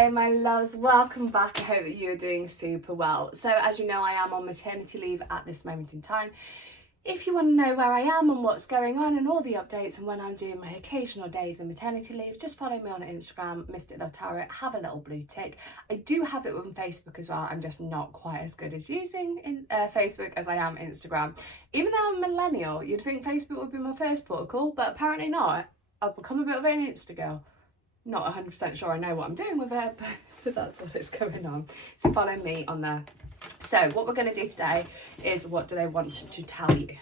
Hello my loves, welcome back. I hope that you're doing super well. So as you know, I am on maternity leave at this moment in time. If you want to know where I am and what's going on and all the updates and when I'm doing my occasional days in maternity leave, just follow me on Instagram, Untitled Chapter, have a little blue tick. I do have it on Facebook as well. I'm just not quite as good as using Facebook as I am Instagram. Even though I'm a millennial, you'd think Facebook would be my first protocol, but apparently not. I've become a bit of an Insta girl. Not 100% sure I know what I'm doing with it, but that's what is going on. So follow me on there. So what we're going to do today is, what do they want to tell you?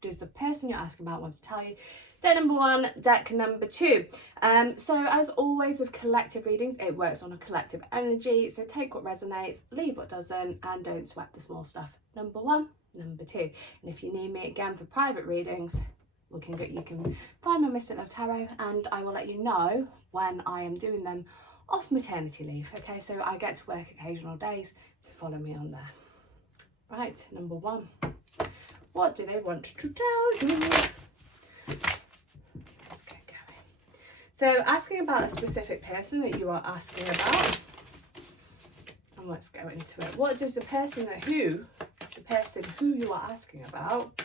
Does the person you're asking about want to tell you? Deck number one, deck number two. So as always with collective readings, it works on a collective energy. So take what resonates, leave what doesn't, and don't sweat the small stuff. Number one, number two. And if you need me again for private readings, you can find my Untitled Tarot, and I will let you know when I am doing them off maternity leave. Okay, so I get to work occasional days, so follow me on there. Right, number one. What do they want to tell you? Let's get going. So asking about a specific person that you are asking about. And let's go into it. What does the person who you are asking about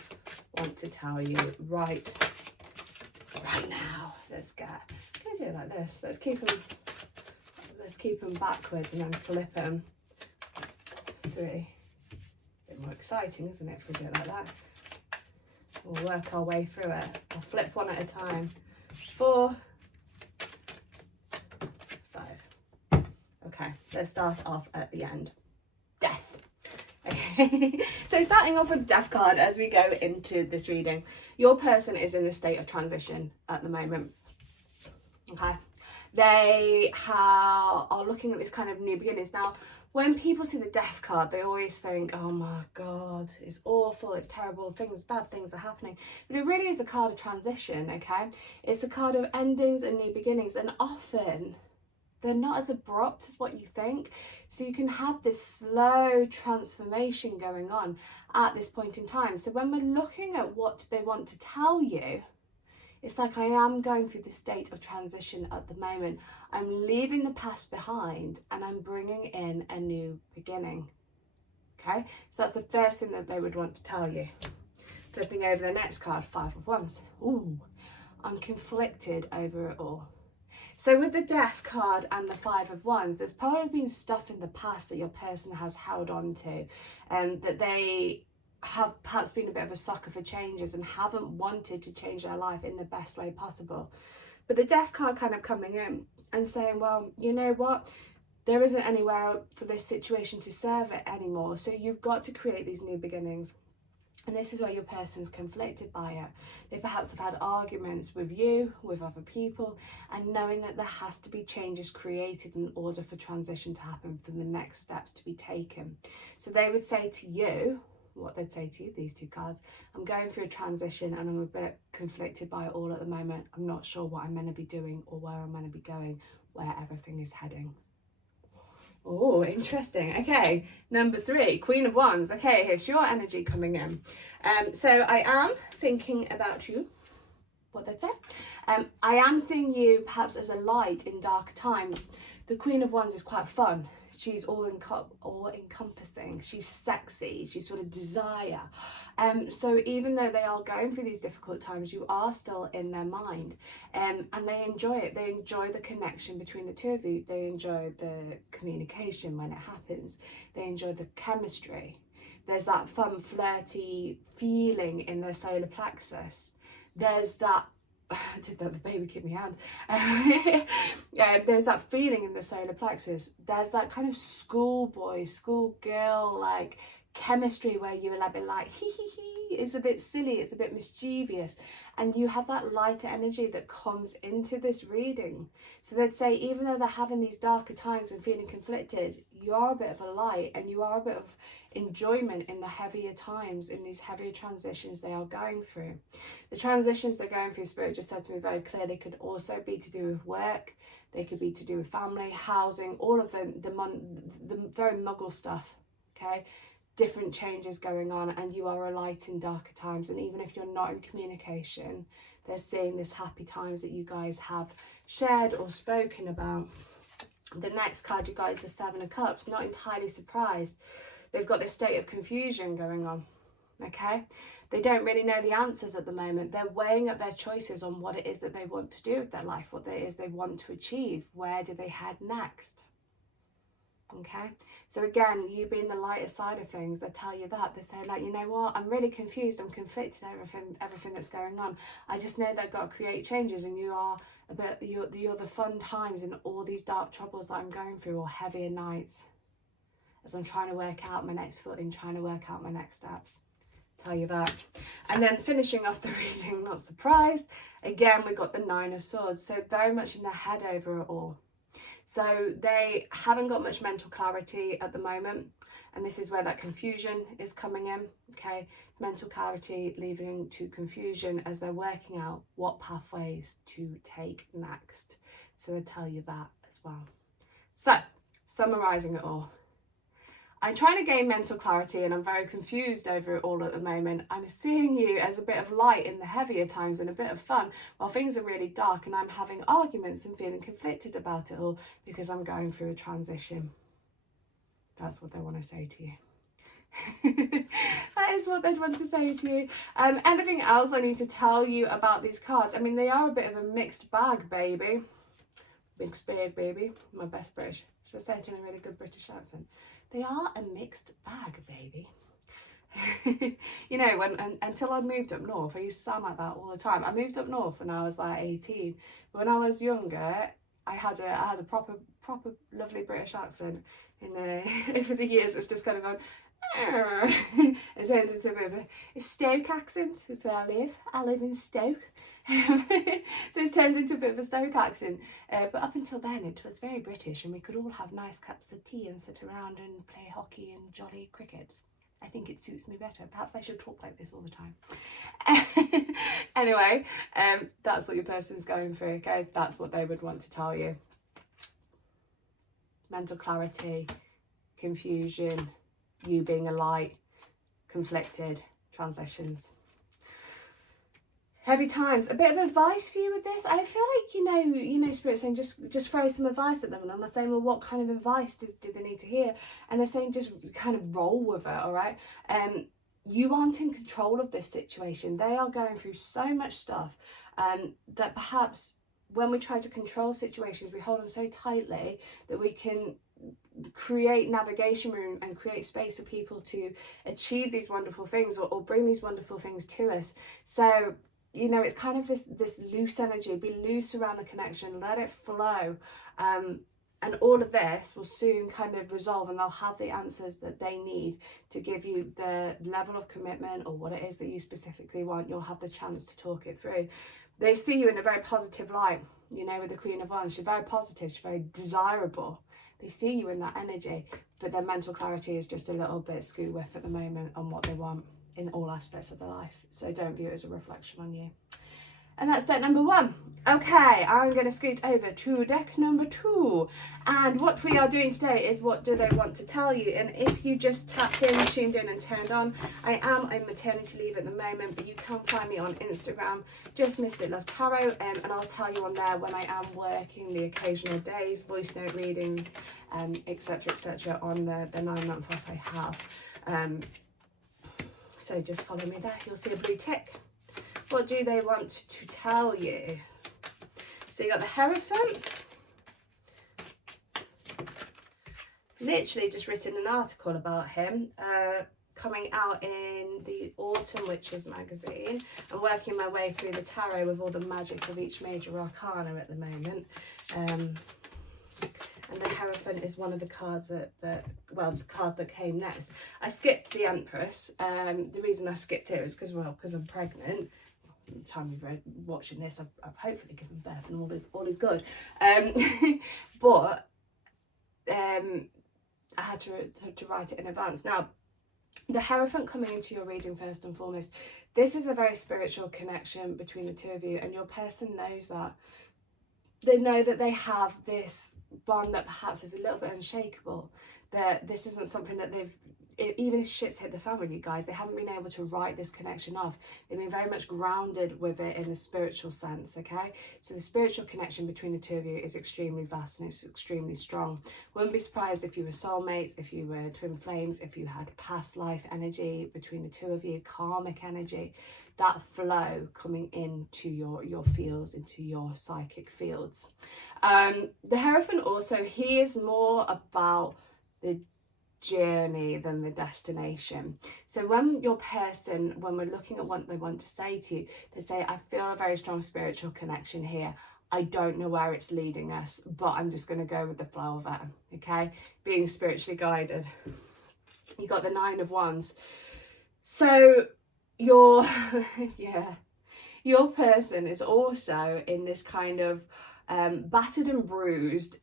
want to tell you right now? Let's do it like this. Let's keep them backwards and then flip them. 3. A bit more exciting, isn't it, if we do it like that? We'll work our way through it. I'll flip one at a time. 4, 5. Okay, let's start off at the end. Death. Okay, so starting off with Death card as we go into this reading. Your person is in a state of transition at the moment. Okay, they are looking at this kind of new beginnings. Now, when people see the Death card, they always think, oh my God, it's awful, it's terrible, bad things are happening. But it really is a card of transition, okay? It's a card of endings and new beginnings, and often they're not as abrupt as what you think. So you can have this slow transformation going on at this point in time. So when we're looking at what they want to tell you, it's like, I am going through this state of transition at the moment. I'm leaving the past behind and I'm bringing in a new beginning. Okay, so that's the first thing that they would want to tell you. Flipping over the next card, 5 of Wands. Ooh, I'm conflicted over it all. So with the Death card and the 5 of Wands, there's probably been stuff in the past that your person has held on to, and that they have perhaps been a bit of a sucker for changes and haven't wanted to change their life in the best way possible. But the Death card kind of coming in and saying, well, you know what? There isn't anywhere for this situation to serve it anymore. So you've got to create these new beginnings. And this is where your person's conflicted by it. They perhaps have had arguments with you, with other people, and knowing that there has to be changes created in order for transition to happen, for the next steps to be taken. So they would say to you, what they'd say to you, these two cards, I'm going through a transition and I'm a bit conflicted by it all at the moment. I'm not sure what I'm meant to be doing or where I'm meant to be going, where everything is heading. Oh, interesting. Okay, number 3, Queen of Wands. Okay, here's your energy coming in. So I am thinking about you, what they'd say. I am seeing you perhaps as a light in darker times. The Queen of Wands is quite fun. She's all encompassing. She's sexy. She's sort of desire. So even though they are going through these difficult times, you are still in their mind. And they enjoy it. They enjoy the connection between the two of you. They enjoy the communication when it happens. They enjoy the chemistry. There's that fun, flirty feeling in their solar plexus. There's that, I did that, the baby kicked my hand. There's that feeling in the solar plexus. There's that kind of schoolboy, schoolgirl like chemistry where you're a bit like hee hee hee. It's a bit silly, it's a bit mischievous, and you have that lighter energy that comes into this reading. So they'd say, even though they're having these darker times and feeling conflicted, you are a bit of a light and you are a bit of enjoyment in the heavier times, in these heavier transitions they are going through. The transitions they're going through, Spirit just said to me very clearly, could also be to do with work. They could be to do with family, housing, all of the very muggle stuff, okay? Different changes going on, and you are a light in darker times. And even if you're not in communication, they're seeing this happy times that you guys have shared or spoken about. The next card you got is the Seven of Cups. Not entirely surprised. They've got this state of confusion going on, okay? They don't really know the answers at the moment. They're weighing up their choices on what it is that they want to do with their life, what it is they want to achieve. Where do they head next? Okay, so again, you being the lighter side of things, they tell you that. They say, like, you know what, I'm really confused, I'm conflicted, everything that's going on. I just know they've got to create changes, and you are a bit, you're the fun times in all these dark troubles that I'm going through, or heavier nights, as I'm trying to work out my next footing, trying to work out my next steps. Tell you that. And then finishing off the reading, not surprised, again, we got the Nine of Swords. So very much in their head over it all. So they haven't got much mental clarity at the moment, and this is where that confusion is coming in, okay? Mental clarity leading to confusion as they're working out what pathways to take next. So they tell you that as well. So, summarising it all. I'm trying to gain mental clarity and I'm very confused over it all at the moment. I'm seeing you as a bit of light in the heavier times and a bit of fun while things are really dark, and I'm having arguments and feeling conflicted about it all because I'm going through a transition. That's what they want to say to you. That is what they'd want to say to you. Anything else I need to tell you about these cards? I mean, they are a bit of a mixed bag, baby. Mixed bag, baby. My best British. Should I say it in a really good British accent? They are a mixed bag, baby. You know, until I moved up north, I used to sound like that all the time. I moved up north when I was like 18. When I was younger, I had a proper lovely British accent. And over the years, it's just kind of gone. It turns into a bit of a Stoke accent. That's where I live. I live in Stoke. So it's turned into a bit of a Stoke accent, but up until then it was very British, and we could all have nice cups of tea and sit around and play hockey and jolly cricket. I think it suits me better. Perhaps I should talk like this all the time. Anyway, that's what your person's going through, okay? That's what they would want to tell you. Mental clarity, confusion, you being a light, conflicted, transitions. Heavy times. A bit of advice for you with this. I feel like, you know, Spirit saying just throw some advice at them. And I'm saying, well, what kind of advice do they need to hear? And they're saying just kind of roll with it, all right? You aren't in control of this situation. They are going through so much stuff that perhaps when we try to control situations, we hold on so tightly that we can create navigation room and create space for people to achieve these wonderful things or bring these wonderful things to us. So, you know, it's kind of this loose energy. Be loose around the connection, let it flow, and all of this will soon kind of resolve, and they'll have the answers that they need to give you the level of commitment or what it is that you specifically want. You'll have the chance to talk it through. They see you in a very positive light, you know, with the Queen of Wands. She's very positive, she's very desirable. They see you in that energy, but their mental clarity is just a little bit skewed with at the moment on what they want in all aspects of their life. So don't view it as a reflection on you. And that's deck number 1. Okay, I'm going to scoot over to deck number 2. And what we are doing today is what do they want to tell you. And if you just tapped in, tuned in and turned on, I am on maternity leave at the moment, but you can find me on Instagram, Just Missed It Love Tarot, and I'll tell you on there when I am working the occasional days, voice note readings, etc., on the 9-month off I have. So just follow me there, you'll see a blue tick. What do they want to tell you? So you got the Hierophant. Literally just written an article about him, coming out in the Autumn Witches magazine. I'm working my way through the tarot with all the magic of each major arcana at the moment. And the Hierophant is one of the cards the card that came next. I skipped the Empress. The reason I skipped it was because I'm pregnant. By the time you've watching this, I've hopefully given birth and all is good. But I had to write it in advance. Now, the Hierophant coming into your reading first and foremost, this is a very spiritual connection between the two of you, and your person knows that. They know that they have this bond that perhaps is a little bit unshakable, that this isn't something that they've even if shit's hit the fan with you guys, they haven't been able to write this connection off. They've been very much grounded with it in the spiritual sense, okay? So the spiritual connection between the two of you is extremely vast and it's extremely strong. Wouldn't be surprised if you were soulmates, if you were twin flames, if you had past life energy between the two of you, karmic energy, that flow coming into your fields, into your psychic fields. The Hierophant also, he is more about the journey than the destination. So when your person, when we're looking at what they want to say to you, they say, I feel a very strong spiritual connection here. I don't know where it's leading us, but I'm just going to go with the flow of it, okay? Being spiritually guided. You got the 9 of Wands. So your, your person is also in this kind of battered and bruised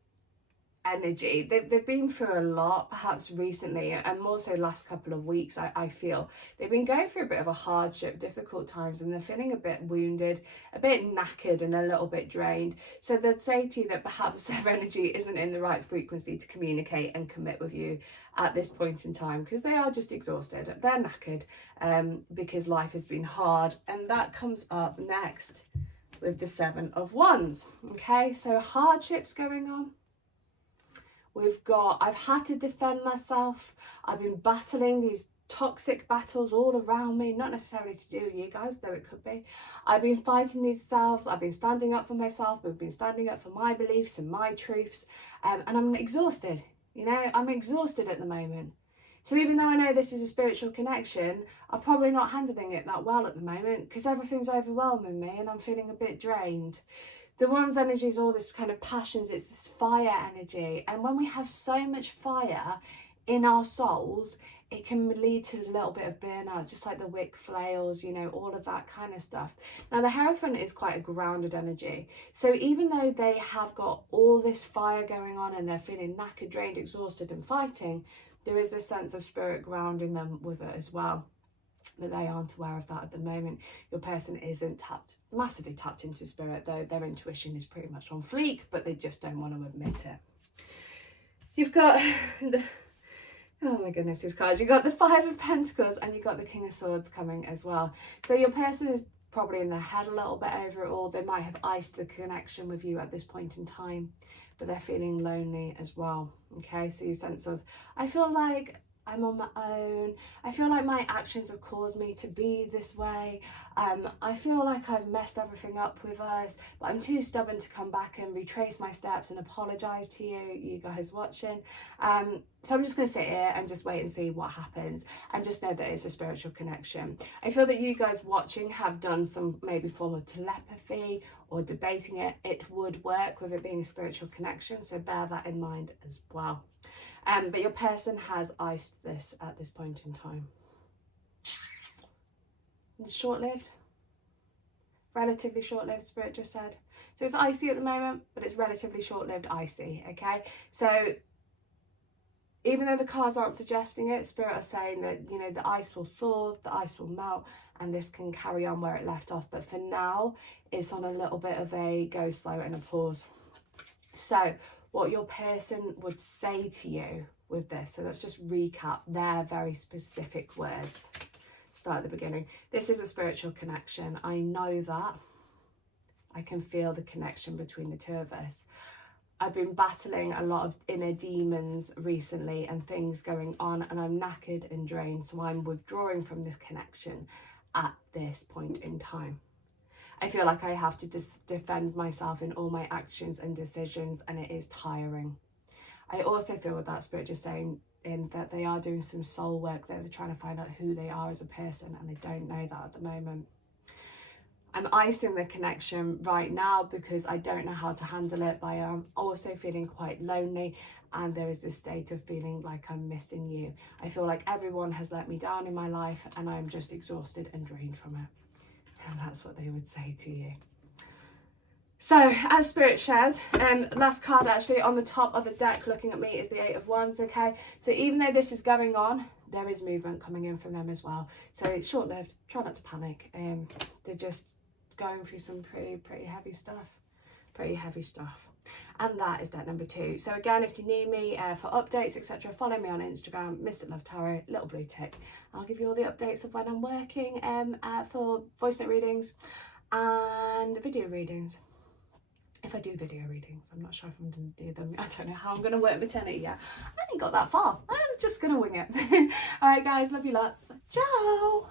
energy. They've been through a lot, perhaps recently, and more so last couple of weeks. I feel they've been going through a bit of a hardship, difficult times, and they're feeling a bit wounded, a bit knackered and a little bit drained. So they'd say to you that perhaps their energy isn't in the right frequency to communicate and commit with you at this point in time, because they are just exhausted, they're knackered, because life has been hard. And that comes up next with the 7 of Wands. Okay, so hardships going on. We've got, I've had to defend myself. I've been battling these toxic battles all around me, not necessarily to do with you guys, though it could be. I've been fighting these selves. I've been standing up for myself. I've been standing up for my beliefs and my truths. And I'm exhausted, you know, I'm exhausted at the moment. So even though I know this is a spiritual connection, I'm probably not handling it that well at the moment because everything's overwhelming me and I'm feeling a bit drained. The Wands energy is all this kind of passions, it's this fire energy. And when we have so much fire in our souls, it can lead to a little bit of burnout, just like the wick flails, you know, all of that kind of stuff. Now, the Hierophant is quite a grounded energy. So even though they have got all this fire going on and they're feeling knackered, drained, exhausted and fighting, there is this sense of spirit grounding them with it as well. But they aren't aware of that at the moment. Your person isn't massively tapped into spirit, though their intuition is pretty much on fleek, but they just don't want to admit it. You've got the, oh my goodness, these cards. You've got the 5 of Pentacles and you've got the King of Swords coming as well. So your person is probably in their head a little bit over it all. They might have iced the connection with you at this point in time, but they're feeling lonely as well. Okay, so your sense of, I feel like I'm on my own. I feel like my actions have caused me to be this way. I feel like I've messed everything up with us, but I'm too stubborn to come back and retrace my steps and apologise to you guys watching. So I'm just going to sit here and just wait and see what happens and just know that it's a spiritual connection. I feel that you guys watching have done some maybe form of telepathy or debating it. It would work with it being a spiritual connection, so bear that in mind as well. But your person has iced this at this point in time. It's short-lived. Relatively short-lived, Spirit just said. So it's icy at the moment, but it's relatively short-lived icy, okay? So even though the cards aren't suggesting it, Spirit are saying that, you know, the ice will thaw, the ice will melt, and this can carry on where it left off. But for now, it's on a little bit of a go slow and a pause. So what your person would say to you with this, so let's just recap their very specific words. Start at the beginning. This is a spiritual connection. I know that. I can feel the connection between the two of us. I've been battling a lot of inner demons recently and things going on, and I'm knackered and drained, so I'm withdrawing from this connection at this point in time. I feel like I have to defend myself in all my actions and decisions, and it is tiring. I also feel with that Spirit just saying in that they are doing some soul work there. They're trying to find out who they are as a person, and they don't know that at the moment. I'm icing the connection right now because I don't know how to handle it, but I'm also feeling quite lonely, and there is this state of feeling like I'm missing you. I feel like everyone has let me down in my life, and I'm just exhausted and drained from it. And that's what they would say to you. So, as Spirit shared, last card actually on the top of the deck looking at me is the 8 of Wands, okay? So even though this is going on, there is movement coming in from them as well. So it's short-lived. Try not to panic. They're just going through some pretty heavy stuff. Pretty heavy stuff. And that is deck number 2. So again, if you need me for updates, etc., follow me on Instagram, Mystic Love Tarot, little blue tick. I'll give you all the updates of when I'm working for voice note readings and video readings. If I do video readings, I'm not sure if I'm going to do them. I don't know how I'm going to work maternity yet. I ain't got that far. I'm just going to wing it. All right, guys, love you lots. Ciao.